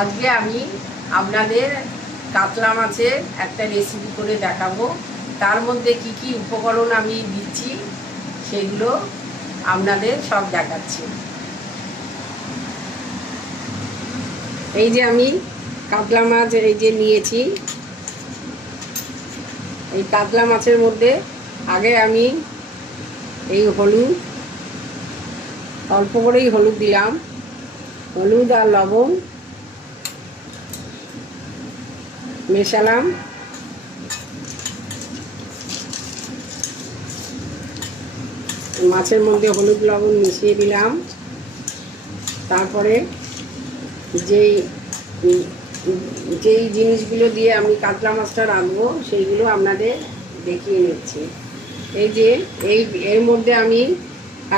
আজকে আমি আপনাদের কাতলা মাছের একটা রেসিপি করে দেখাবো। তার মধ্যে কি কি উপকরণ আমি দিচ্ছি সেগুলো আপনাদের সব দেখাচ্ছি। এই যে আমি কাতলা মাছ এই যে নিয়েছি। এই কাতলা মাছের মধ্যে আগে আমি এই হলুদ, অল্প করেই হলুদ দিলাম, হলুদ আর লবণ মেশালাম। মাছের মধ্যে হলুদ লবণ মিশিয়ে দিলাম। তারপরে যেই যেই জিনিসগুলো দিয়ে আমি কাতলা মাছটা রাখবো সেইগুলো আপনাদের দেখিয়ে নিচ্ছি। এই যে এর মধ্যে আমি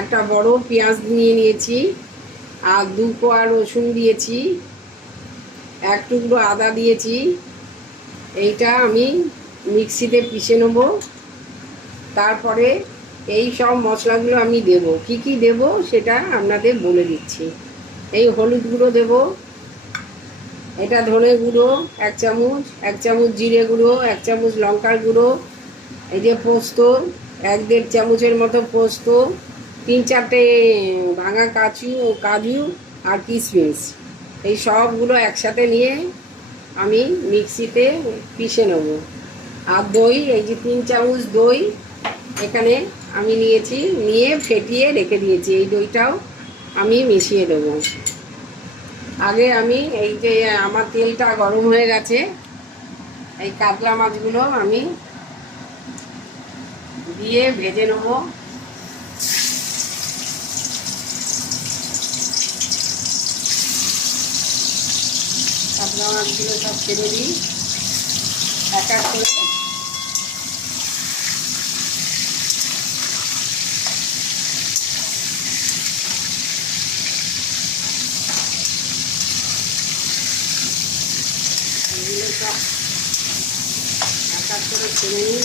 একটা বড় পেঁয়াজ নিয়ে নিয়েছি, আর 2 কোয়া রসুন দিয়েছি, 1 টুকরো আদা দিয়েছি। এইটা আমি মিক্সিতে পিষে নেব। তারপরে এই সব মশলাগুলো আমি দেব। কি কি দেব সেটা আপনাদের বলে দিচ্ছি। এই হলুদ গুঁড়ো দেব, এটা ধনে গুঁড়ো 1 চামচ, 1 চামচ জিরে গুঁড়ো, 1 চামচ লঙ্কার গুঁড়ো, এই যে পোস্ত 1-1.5 চামচের মতো পোস্ত, 3-4টে ভাঙা কাজু আর কিশমিশ, এই সবগুলো একসাথে নিয়ে আমি মিক্সিতে পিষে নেব। আর দই, এই যে 3 চামচ দই এখানে আমি নিয়েছি, নিয়ে ফেটিয়ে রেখে দিয়েছি। এই দইটাও আমি মিশিয়ে দেবো। আগে আমি এই যে আমার তেলটা গরম হয়ে গেছে, এই কাতলা মাছগুলো আমি দিয়ে ভেজে নেব। কাতলা মাছগুলো সব ছেড়ে দিই এক এক করে। এগুলো সব এক এক করে ছেড়ে নিই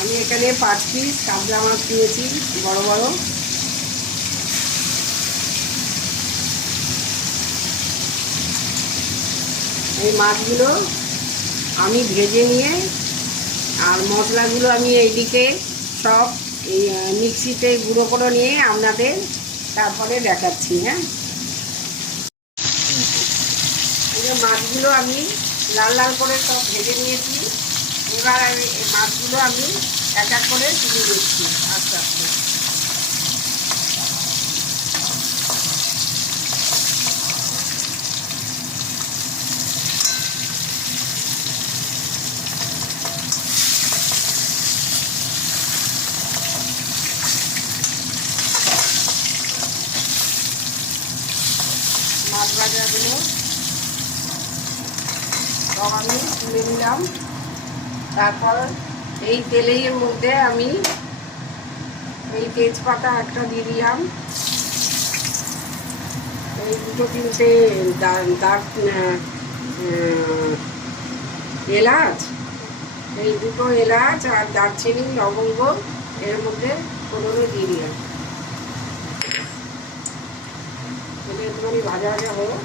আমি এখানে 5 পিস কাতলা মাছ নিয়েছি, বড় বড়। এই মাছগুলো আমি ভেজে নিয়ে আর মশলাগুলো আমি এইদিকে সব এই মিক্সিতে গুঁড়ো করে নিয়ে আপনাদের তারপরে দেখাচ্ছি। হ্যাঁ, এই যে মাছগুলো আমি লাল লাল করে সব ভেজে নিয়েছি। এবার এই মাছগুলো আমি এক এক করে তুলে দিচ্ছি আস্তে আস্তে। মাছ ভাজাগুলো সব আমি তুলে নিলাম। তারপর এই তেলের মধ্যে আমি এই তেজপাতা একটা দিয়ে দিলাম, এই 2-3টে এলাচ, এই 2টো এলাচ আর দারচিনি লবঙ্গ এর মধ্যে ফোড়নে দিয়ে দিলাম। এটা একটুখানি ভাজা ভাজা হোক।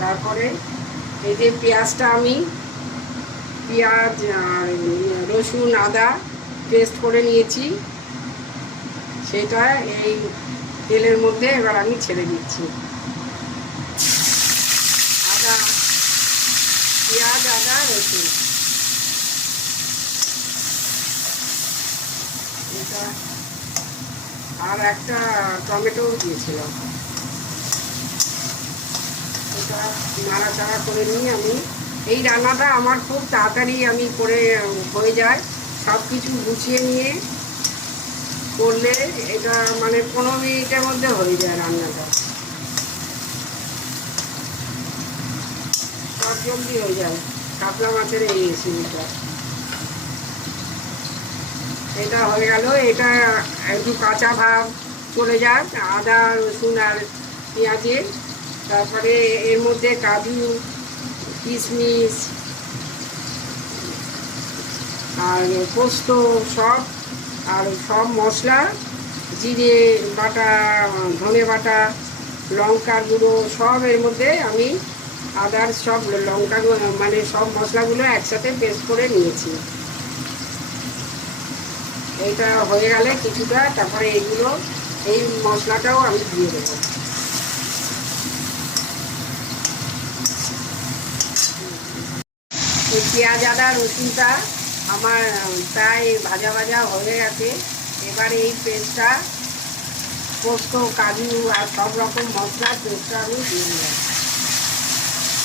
তারপরে এই যে পেঁয়াজটা আমি পেঁয়াজ আর রসুন আদা পেস্ট করে নিয়েছি, সেটা এই তেলের মধ্যে এবার আমি ছেড়ে দিচ্ছি। পেঁয়াজ আদা রসুন, এটা আর একটা টমেটো দিয়েছিলাম। এটা নাড়াচাড়া করে নিয়ে আমি এই রান্নাটা আমার খুব তাড়াতাড়ি আমি করে হয়ে যায়। সব কিছু গুছিয়ে নিয়ে করলে এটা মানে 15 মিনিটের মধ্যে হয়ে যায় রান্নাটা, সব জলদি হয়ে যায় কাতলা মাছের এই রেসিপিটা। এটা হয়ে গেল। এটা একটু কাঁচা ভাব চলে যাক আদা রসুন আর পেঁয়াজের। তারপরে এর মধ্যে কাজু কিশমিশ আর পোস্ত সব আর সব মশলা, জিরে বাটা, ধনে বাটা, লঙ্কার গুঁড়ো সব এর মধ্যে আমি আদার্স সব লঙ্কা মানে সব মশলাগুলো একসাথে পেস্ট করে নিয়েছি। এইটা হয়ে গেলে কিছুটা, তারপরে এইগুলো এই মশলাটাও আমি দিয়ে দেবো। এই পেঁয়াজ আদা রসুনটা আমার প্রায় ভাজা ভাজা হয়ে গেছে। এবার এই পেস্টটা, পোস্ত, কাজু আর সব রকম মশলার পেস্টটা আমি দিয়ে দিলাম।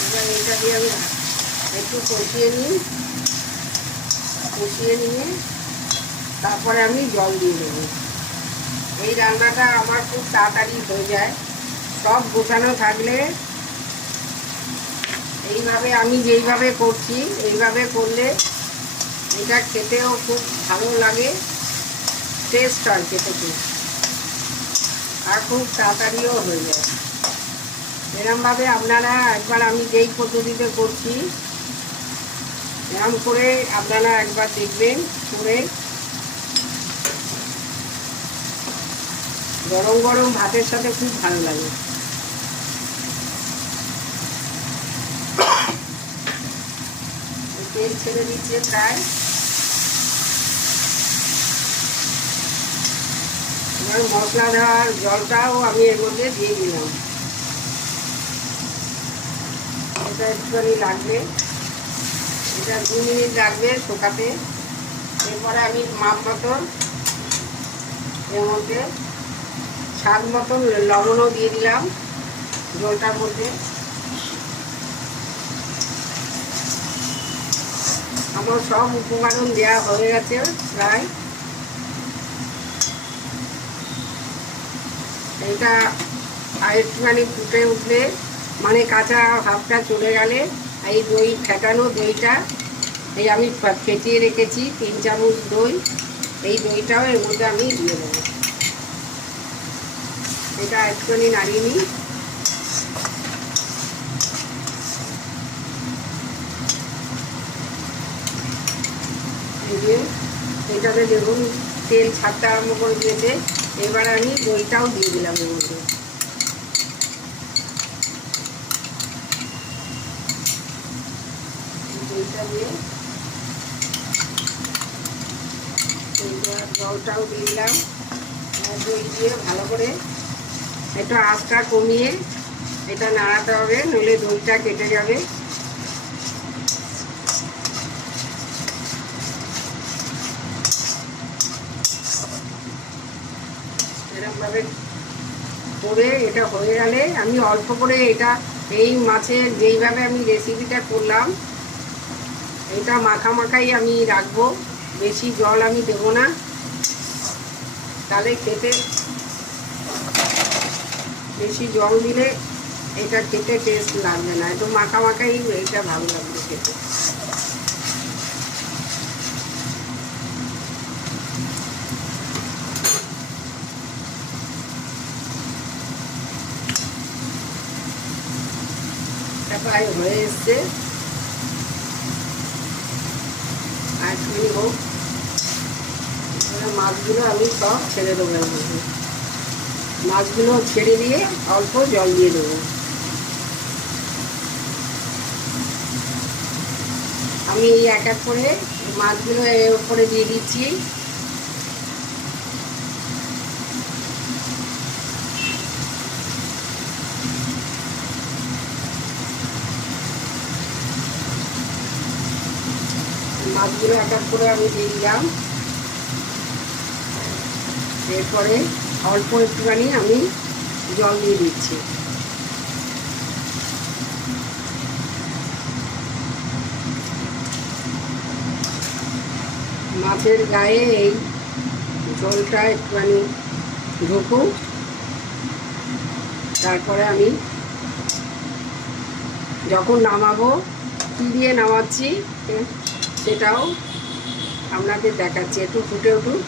এবার এটা দিয়ে আমি একটু কষিয়ে নিয়ে তারপরে আমি জল দিয়ে দেবো। এই রান্নাটা আমার খুব তাড়াতাড়ি হয়ে যায়। সব গোছানো থাকলে এইভাবে আমি যেইভাবে করছি এইভাবে করলে এটা খেতেও খুব ভালো লাগে, টেস্ট হয় খেতে খুব, আর খুব তাড়াতাড়িও হয়ে যায়। এরমভাবে আপনারা একবার, আমি যেই পদ্ধতিতে করছি এরম করে আপনারা একবার দেখবেন, করে গরম গরম ভাতের সাথে খুব ভালো লাগে। তেল ছেড়ে দিচ্ছে প্রায়। এবার মশলা দেওয়ার জলটাও আমি এর মধ্যে দিয়ে দিলাম। এটা একটুখানি লাগবে, এটা 2 মিনিট লাগবে শুকাতে। এরপরে আমি মাপ মতন এর মধ্যে স্বাদ মতন লবণও দিয়ে দিলাম জলটার মধ্যে। আমার সব উপকরণ দেওয়া হয়ে গেছে প্রায়। এটা আর একটুখানি ফুটে উঠলে, মানে কাঁচা ভাবটা চলে গেলে, এই দই ফেটানো দইটা, এই আমি ফেটিয়ে রেখেছি 3 চামচ দই, এই দইটাও এর মধ্যে আমি দিয়ে দেবো। এটা একটুখানি নাড়িয়ে নিই। এটাতে দেখুন তেল ছাড়তে আরম্ভ করে দিয়েছে। এবার আমি দইটাও দিয়ে দিলাম এর মধ্যে। দইটা দিয়ে জলটাও দিয়ে দিলাম। দই দিয়ে ভালো করে একটু আঁচটা কমিয়ে এটা নাড়াতে হবে, নইলে দইটা কেটে যাবে। এরকমভাবে করে এটা হয়ে গেলে আমি অল্প করে এটা, এই মাছের যেইভাবে আমি রেসিপিটা করলাম এটা মাখাই আমি রাখবো, বেশি জল আমি দেবো না, তাহলে খেতে, বেশি জল দিলে এটা খেতে টেস্ট লাগবে না। একটু মাখাই এটা ভালো লাগবে খেতে। প্রায় হয়ে এসছে, আর একটুখানি হোক। মাছগুলো আমি সব ছেড়ে দেবো এর মধ্যে। মাছগুলো ছেড়ে দিয়ে অল্প জল দিয়ে দেবো। আমি এই এক এক করে মাছগুলো এর উপরে দিয়ে দিচ্ছি। মাছগুলো এক এক করে আমি দিয়ে দিলাম। এরপরে অল্প একটুখানি আমি জল দিয়ে দিচ্ছি। মাছের গায়ে এই জলটা একটুখানি ঢুকুক, তারপরে আমি যখন নামাবো কী দিয়ে নামাচ্ছি সেটাও আপনাদের দেখাচ্ছি। একটু ফুটে উঠুক।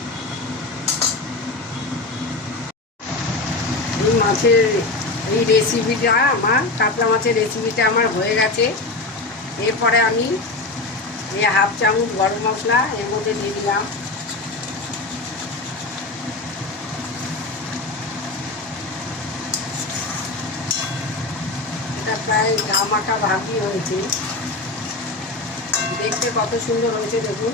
এই মাছের এই রেসিপিটা, আমার কাতলা মাছের রেসিপিটা আমার হয়ে গেছে। এরপরে আমি এই 1/2 চামচ গরম মশলা এর মধ্যে দিয়ে দিলাম। প্রায় গা মাখা ভাবই হয়েছে, দেখতে কত সুন্দর হয়েছে দেখুন।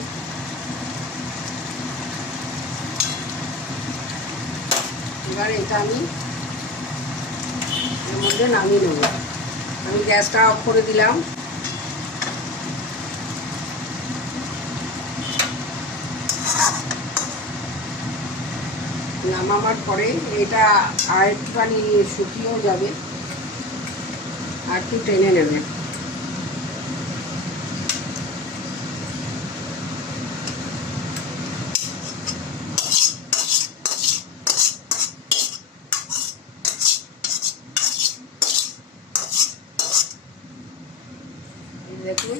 এবার এটা আমি এর মধ্যে নামিয়ে নেব। আমি গ্যাসটা অফ করে দিলাম। নামাবার পরে এটা আর একটুখানি শুকিয়েও যাবে, আর একটু টেনে নেবে। দেখুন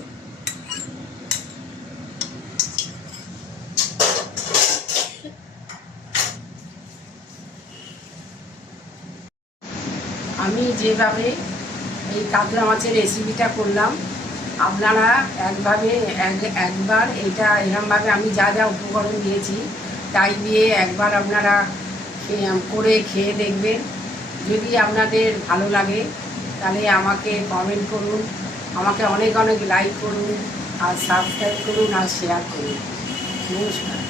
আমি যেভাবে এই কাতলা মাছের রেসিপিটা করলাম, আপনারা একবার এটা এরকমভাবে আমি যা যা উপকরণ দিয়েছি তাই দিয়ে একবার আপনারা করে খেয়ে দেখবেন। যদি আপনাদের ভালো লাগে তাহলে আমাকে কমেন্ট করুন, আমাকে অনেক অনেক লাইক করুন, আর সাবস্ক্রাইব করুন, আর শেয়ার করুন। নমস্কার।